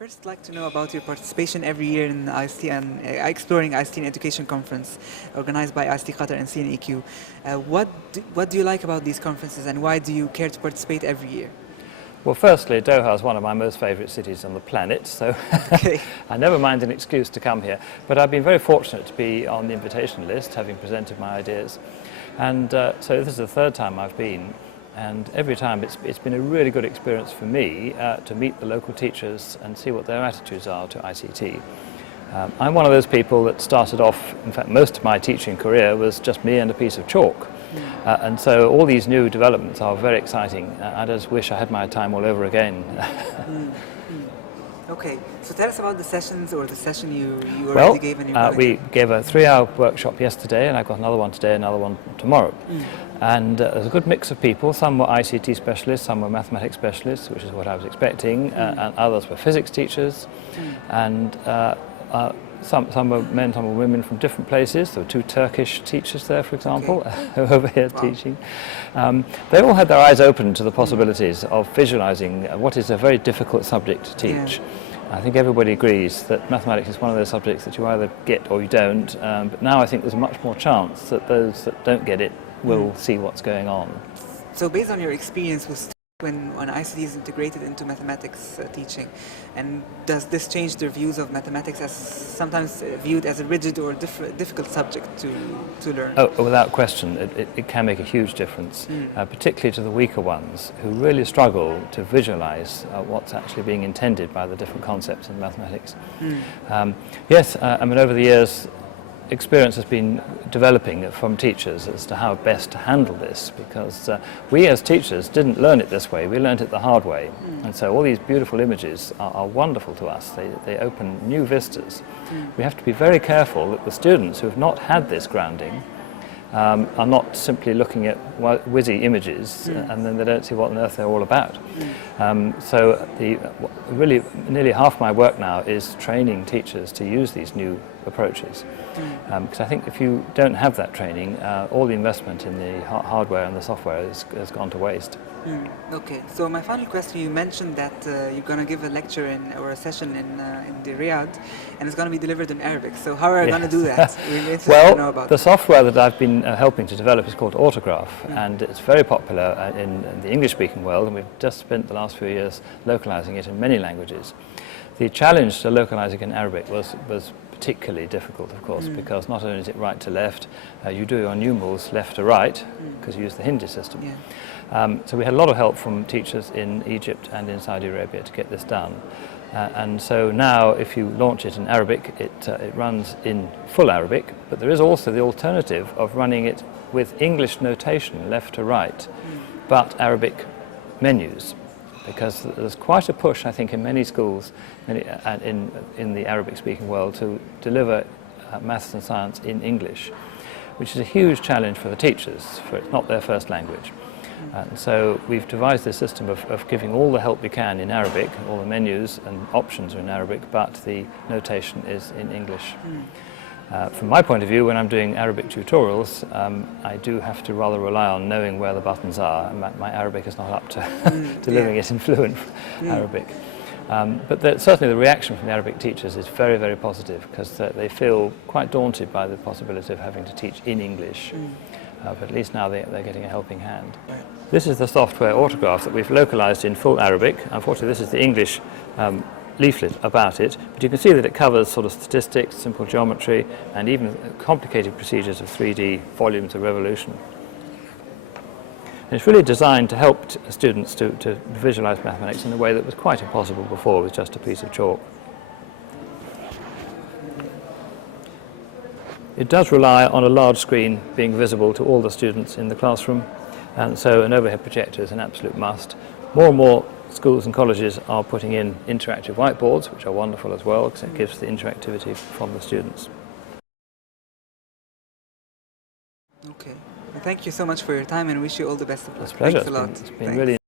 First, I'd like to know about your participation every year in the ICT and Exploring ICT in Education Conference, organized by ICT Qatar and CNEQ. What do you like about these conferences, and why do you care to participate every year? Well, firstly, Doha is one of my most favourite cities on the planet, so Okay. I never mind an excuse to come here. But I've been very fortunate to be on the invitation list, having presented my ideas. And so this is the third time I've been, and every time it's been a really good experience for me to meet the local teachers and see what their attitudes are to ICT. I'm one of those people that started off, in fact most of my teaching career was just me and a piece of chalk. And so all these new developments are very exciting. I just wish I had my time all over again. Okay, so tell us about the sessions or the session you already gave in your we gave a 3-hour workshop yesterday, and I've got another one today, another one tomorrow. And there's a good mix of people. Some were ICT specialists, some were mathematics specialists, which is what I was expecting, and others were physics teachers, and some were men, some were women from different places. There were 2 Turkish teachers there, for example, who were over here teaching. They all had their eyes open to the possibilities of visualizing what is a very difficult subject to teach. I think everybody agrees that mathematics is one of those subjects that you either get or you don't, but now I think there's a much more chance that those that don't get it will see what's going on. So based on your experience with when ICT is integrated into mathematics teaching, and does this change their views of mathematics as sometimes viewed as a rigid or difficult subject to learn? Oh, without question, it can make a huge difference, particularly to the weaker ones who really struggle to visualize what's actually being intended by the different concepts in mathematics. Yes, I mean over the years experience has been developing from teachers as to how best to handle this, because we as teachers didn't learn it this way, we learned it the hard way. And so all these beautiful images are wonderful to us, they open new vistas. We have to be very careful that the students who have not had this grounding are not simply looking at whizzy images and then they don't see what on earth they're all about. So really nearly half my work now is training teachers to use these new approaches. Because I think if you don't have that training, all the investment in the hardware and the software has gone to waste. Okay, so my final question, you mentioned that you're going to give a lecture or a session in the Riyadh, and it's going to be delivered in Arabic. So how are you going to do that? Well, the software that I've been helping to develop is called Autograph, and it's very popular in the English-speaking world, and we've just spent the last few years localizing it in many languages. The challenge to localizing in Arabic was particularly difficult, of course, because not only is it right to left, you do your numerals left to right, because you use the Hindi system. So we had a lot of help from teachers in Egypt and in Saudi Arabia to get this done. And so now if you launch it in Arabic, it runs in full Arabic, but there is also the alternative of running it with English notation left to right, but Arabic menus. Because there's quite a push, I think, in many schools in the Arabic-speaking world to deliver maths and science in English, which is a huge challenge for the teachers, for it's not their first language. And so we've devised this system of giving all the help we can in Arabic, all the menus and options are in Arabic, but the notation is in English. From my point of view, when I'm doing Arabic tutorials, I do have to rather rely on knowing where the buttons are. My Arabic is not up to delivering it in fluent Arabic. But certainly the reaction from the Arabic teachers is very, very positive, because they feel quite daunted by the possibility of having to teach in English. But at least now they're getting a helping hand. This is the software Autograph that we've localized in full Arabic. Unfortunately, this is the English leaflet about it, but you can see that it covers sort of statistics, simple geometry, and even complicated procedures of 3D volumes of revolution. And it's really designed to help students to visualize mathematics in a way that was quite impossible before with just a piece of chalk. It does rely on a large screen being visible to all the students in the classroom, and so an overhead projector is an absolute must. More and more schools and colleges are putting in interactive whiteboards, which are wonderful as well, because it gives the interactivity from the students. Okay. Well, thank you so much for your time, and wish you all the best of luck. It's a pleasure. Thanks a lot. It's been really